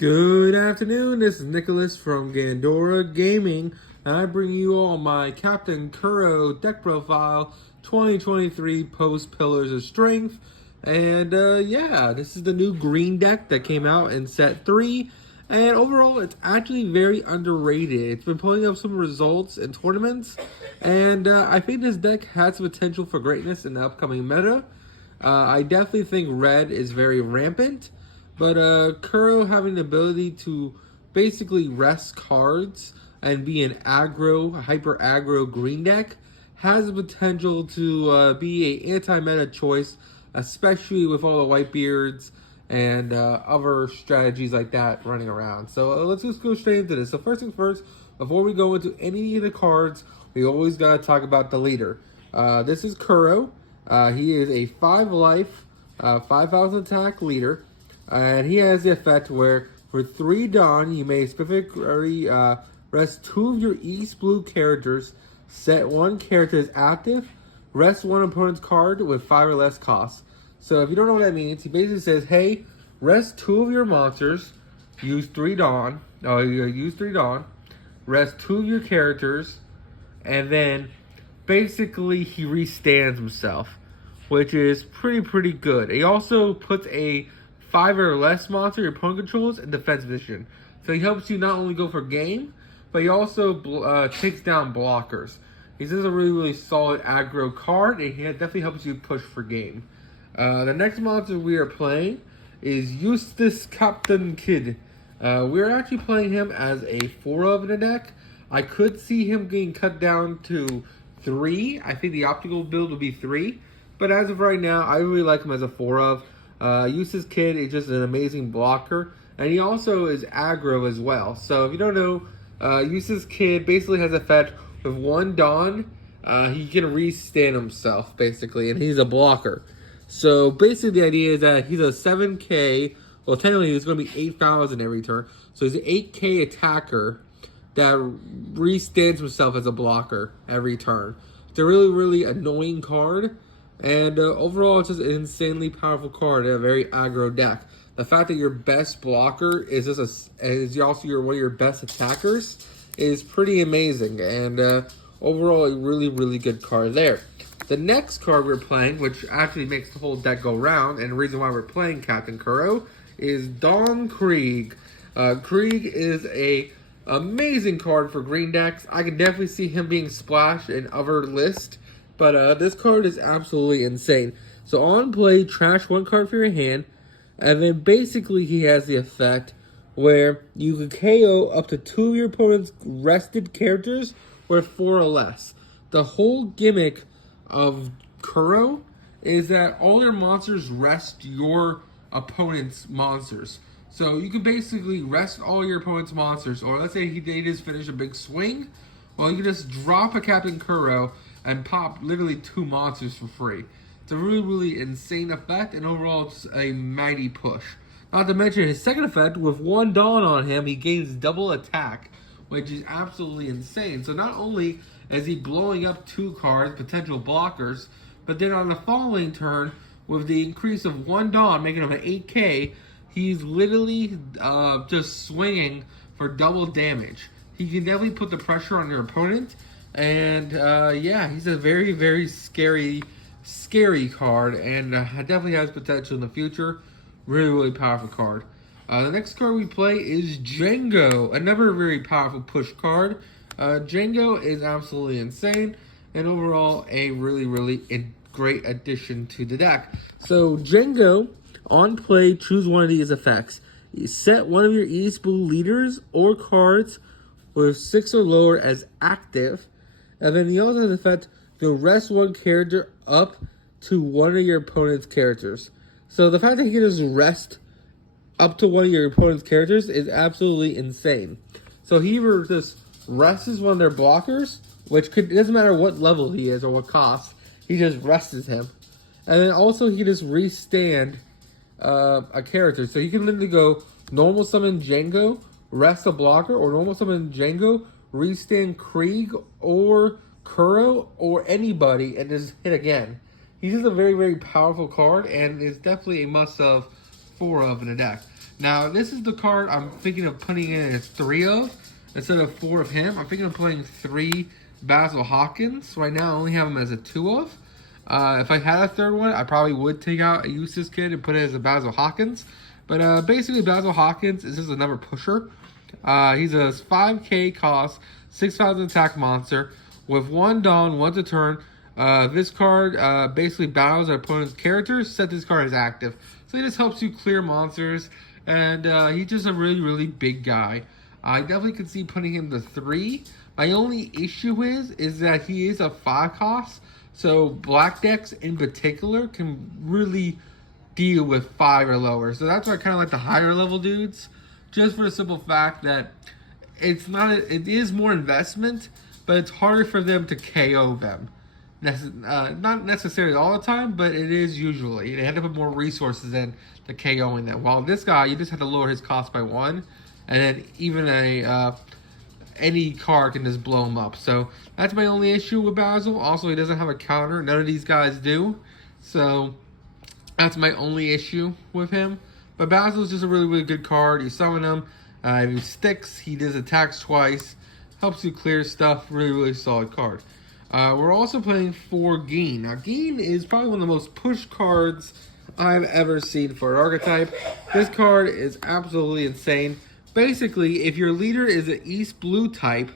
Good afternoon, this is Nicholas from Gandora Gaming, and I bring you all my Captain Kuro deck profile 2023 post Pillars of Strength. And yeah, this is the new green deck that came out in set 3, and overall it's actually very underrated. It's been pulling up some results in tournaments, and I think this deck has potential for greatness in the upcoming meta. I definitely think red is very rampant. But Kuro having the ability to basically rest cards and be an hyper aggro green deck has the potential to be an anti-meta choice, especially with all the Whitebeards and other strategies like that running around. So let's just go straight into this. So first things first, before we go into any of the cards, we always gotta talk about the leader. This is Kuro. He is a 5 life, 5,000 attack leader. And he has the effect where for 3 Dawn, you may specifically rest 2 of your East Blue characters, set 1 character as active, rest 1 opponent's card with 5 or less costs. So if you don't know what that means, he basically says, hey, rest 2 of your monsters, use 3 Dawn, rest 2 of your characters, and then basically he restands himself, which is pretty good. He also puts a 5 or less monster your opponent controls in defense position. So he helps you not only go for game, but he also takes down blockers. He's just a really solid aggro card, and he definitely helps you push for game. The next monster we are playing is Eustace Captain Kid. We're actually playing him as a 4 of in the deck. I could see him getting cut down to 3. I think the optical build would be 3. But as of right now, I really like him as a 4 of. Eustace Kid is just an amazing blocker, and he also is aggro as well. So if you don't know, Eustace Kid basically has effect with 1 Dawn. He can restand himself, basically, and he's a blocker. So basically the idea is that he's a 7k, well technically he's going to be 8,000 every turn, so he's an 8k attacker that restands himself as a blocker every turn. It's a really annoying card. And overall, it's just an insanely powerful card in a very aggro deck. The fact that your best blocker is also one of your best attackers is pretty amazing. And overall, a really good card there. The next card we're playing, which actually makes the whole deck go round, and the reason why we're playing Captain Kuro, is Dawn Krieg. Krieg is a amazing card for green decks. I can definitely see him being splashed in other lists. But this card is absolutely insane. So on play, trash 1 card for your hand, and then basically he has the effect where you can KO up to 2 of your opponent's rested characters with 4 or less. The whole gimmick of Kuro is that all your monsters rest your opponent's monsters. So you can basically rest all your opponent's monsters, or let's say they just finish a big swing, well, you can just drop a Captain Kuro and pop literally 2 monsters for free. It's a really insane effect, and overall it's a mighty push. Not to mention his second effect, with 1 Dawn on him, he gains double attack, which is absolutely insane. So not only is he blowing up 2 cards, potential blockers, but then on the following turn, with the increase of 1 Dawn, making him an 8k, he's literally just swinging for double damage. He can definitely put the pressure on your opponent. And yeah, he's a very scary card, and definitely has potential in the future. Really powerful card. The next card we play is Django, another very powerful push card. Django is absolutely insane, and overall a really great addition to the deck. So Django, on play, choose one of these effects. You set one of your East Blue leaders or cards with 6 or lower as active. And then he also has the effect to rest 1 character up to 1 of your opponent's characters. So the fact that he can just rest up to 1 of your opponent's characters is absolutely insane. So he either just rests 1 of their blockers, it doesn't matter what level he is or what cost, he just rests him. And then also he can just restand a character. So you can literally go normal summon Django, rest a blocker, or normal summon Django, restand Krieg or Kuro or anybody, and just hit again. He's just a very powerful card, and is definitely a must-have 4 of in a deck. Now, this is the card I'm thinking of putting in as 3 of instead of 4 of him. I'm thinking of playing 3 Basil Hawkins. Right now, I only have him as a 2 of. If I had a third one, I probably would take out a Eustace Kid and put it as a Basil Hawkins. But basically, Basil Hawkins is just another pusher. He's a 5k cost, 6,000 attack monster with 1 Dawn, 1 to turn. This card basically battles our opponent's characters. Set this card as active. So he just helps you clear monsters. And he's just a really, really big guy. I definitely could see putting him to 3. My only issue is that he is a 5 cost. So black decks in particular can really deal with 5 or lower. So that's why I kind of like the higher level dudes. Just for the simple fact that it is more investment, but it's harder for them to KO them. Not necessarily all the time, but it is usually. They have to put more resources in to KOing them. While this guy, you just have to lower his cost by 1, and then even any card can just blow him up. So that's my only issue with Basil. Also, he doesn't have a counter. None of these guys do. So that's my only issue with him. But Basil is just a really, really good card. You summon him. If he sticks, he does attacks twice. Helps you clear stuff. Really, really solid card. We're also playing for Geen. Now, Geen is probably one of the most pushed cards I've ever seen for an archetype. This card is absolutely insane. Basically, if your leader is an East Blue type,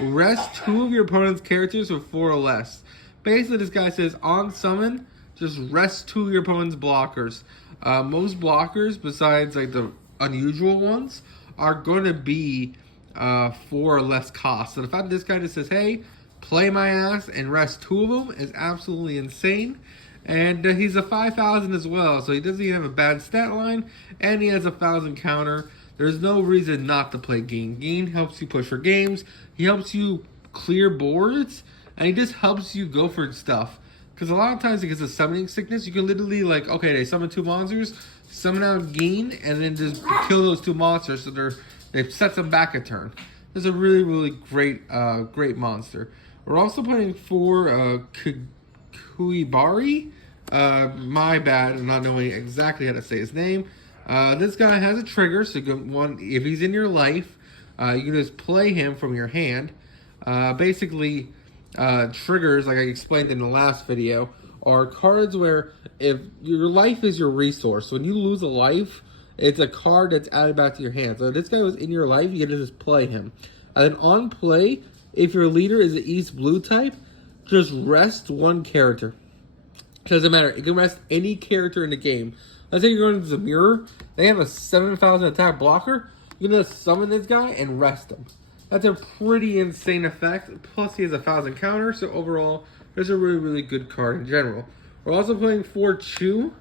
rest 2 of your opponent's characters with 4 or less. Basically, this guy says, on summon, just rest 2 of your opponent's blockers. Most blockers, besides like the unusual ones, are going to be 4 or less cost. So the fact that this guy just says, hey, play my ass and rest 2 of them is absolutely insane. And he's a 5,000 as well, so he doesn't even have a bad stat line, and he has a 1,000 counter. There's no reason not to play Geen. Geen helps you push for games. He helps you clear boards, and he just helps you go for stuff. Because a lot of times, because of summoning sickness, you can literally, like, okay, they summon 2 monsters, summon out Geen, and then just kill those 2 monsters, so they set them back a turn. This is a really, really great monster. We're also playing for Kuibari. My bad, I'm not knowing exactly how to say his name. This guy has a trigger, so if he's in your life, you can just play him from your hand. Basically, triggers, like I explained in the last video, are cards where if your life is your resource, when you lose a life, it's a card that's added back to your hand. So if this guy was in your life, you can just play him. And then on play, if your leader is an East Blue type, just rest 1 character. Doesn't matter. It can rest any character in the game. Let's say you're going to Zamir. They have a 7,000 attack blocker. You can just summon this guy and rest him. That's a pretty insane effect. Plus, he has a 1,000 counter. So overall, there's a really, really good card in general. We're also playing for Chu.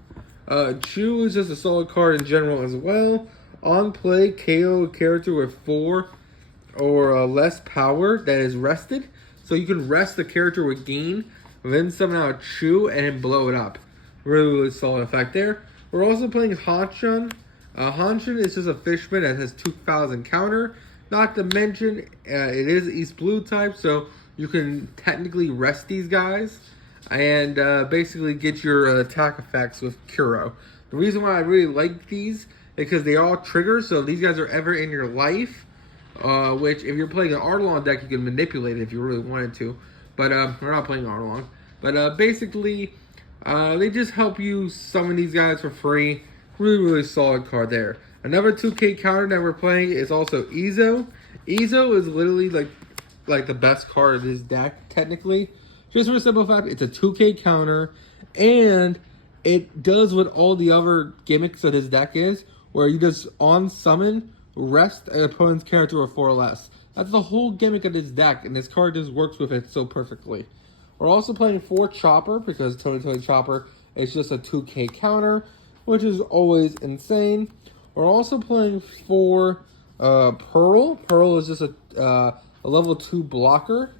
Chu is just a solid card in general as well. On play, KO a character with 4 or less power that is rested. So you can rest the character with Geen, then summon out Chu and then blow it up. Really, really solid effect there. We're also playing Hanshun. Hanshun is just a fishman that has 2,000 counter. Not to mention, it is East Blue type, so you can technically rest these guys and basically get your attack effects with Kuro. The reason why I really like these is because they all trigger, so if these guys are ever in your life, which if you're playing an Arlong deck, you can manipulate it if you really wanted to. But we're not playing Arlong. But basically, they just help you summon these guys for free. Really, really solid card there. Another 2k counter that we're playing is also Izo. Izo is literally like the best card of his deck, technically. Just for a simple fact, it's a 2k counter, and it does what all the other gimmicks of his deck is, where you just on summon, rest an opponent's character with 4 or less. That's the whole gimmick of this deck, and this card just works with it so perfectly. We're also playing for Chopper, because Tony Chopper is just a 2k counter, which is always insane. We're also playing for Pearl. Pearl is just a level 2 blocker.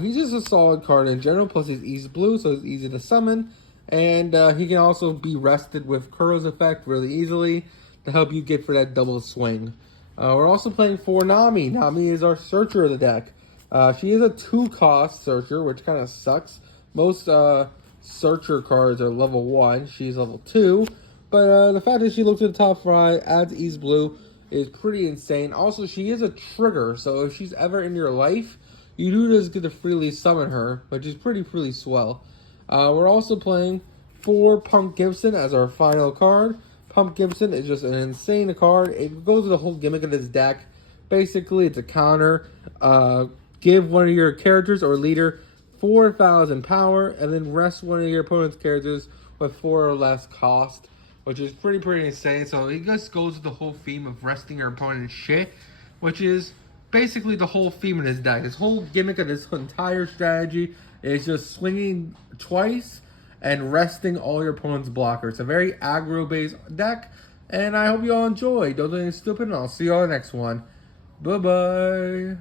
He's just a solid card in general, plus he's East Blue, so he's easy to summon. And he can also be rested with Kuro's effect really easily to help you get for that double swing. We're also playing for Nami. Nami is our searcher of the deck. She is a 2-cost searcher, which kind of sucks. Most searcher cards are level 1. She's level 2. But the fact that she looks at the top 5, adds East Blue, is pretty insane. Also, she is a trigger, so if she's ever in your life, you do just get to freely summon her, which is pretty swell. We're also playing for Pump Gibson as our final card. Pump Gibson is just an insane card. It goes with the whole gimmick of this deck. Basically, it's a counter. Give one of your characters or leader 4,000 power, and then rest one of your opponent's characters with 4 or less cost, which is pretty insane. So it just goes with the whole theme of resting your opponent's shit, which is basically the whole theme of this deck. This whole gimmick of this entire strategy is just swinging twice and resting all your opponent's blockers. It's a very aggro-based deck, and I hope you all enjoy. Don't do anything stupid, and I'll see you all in the next one. Bye-bye.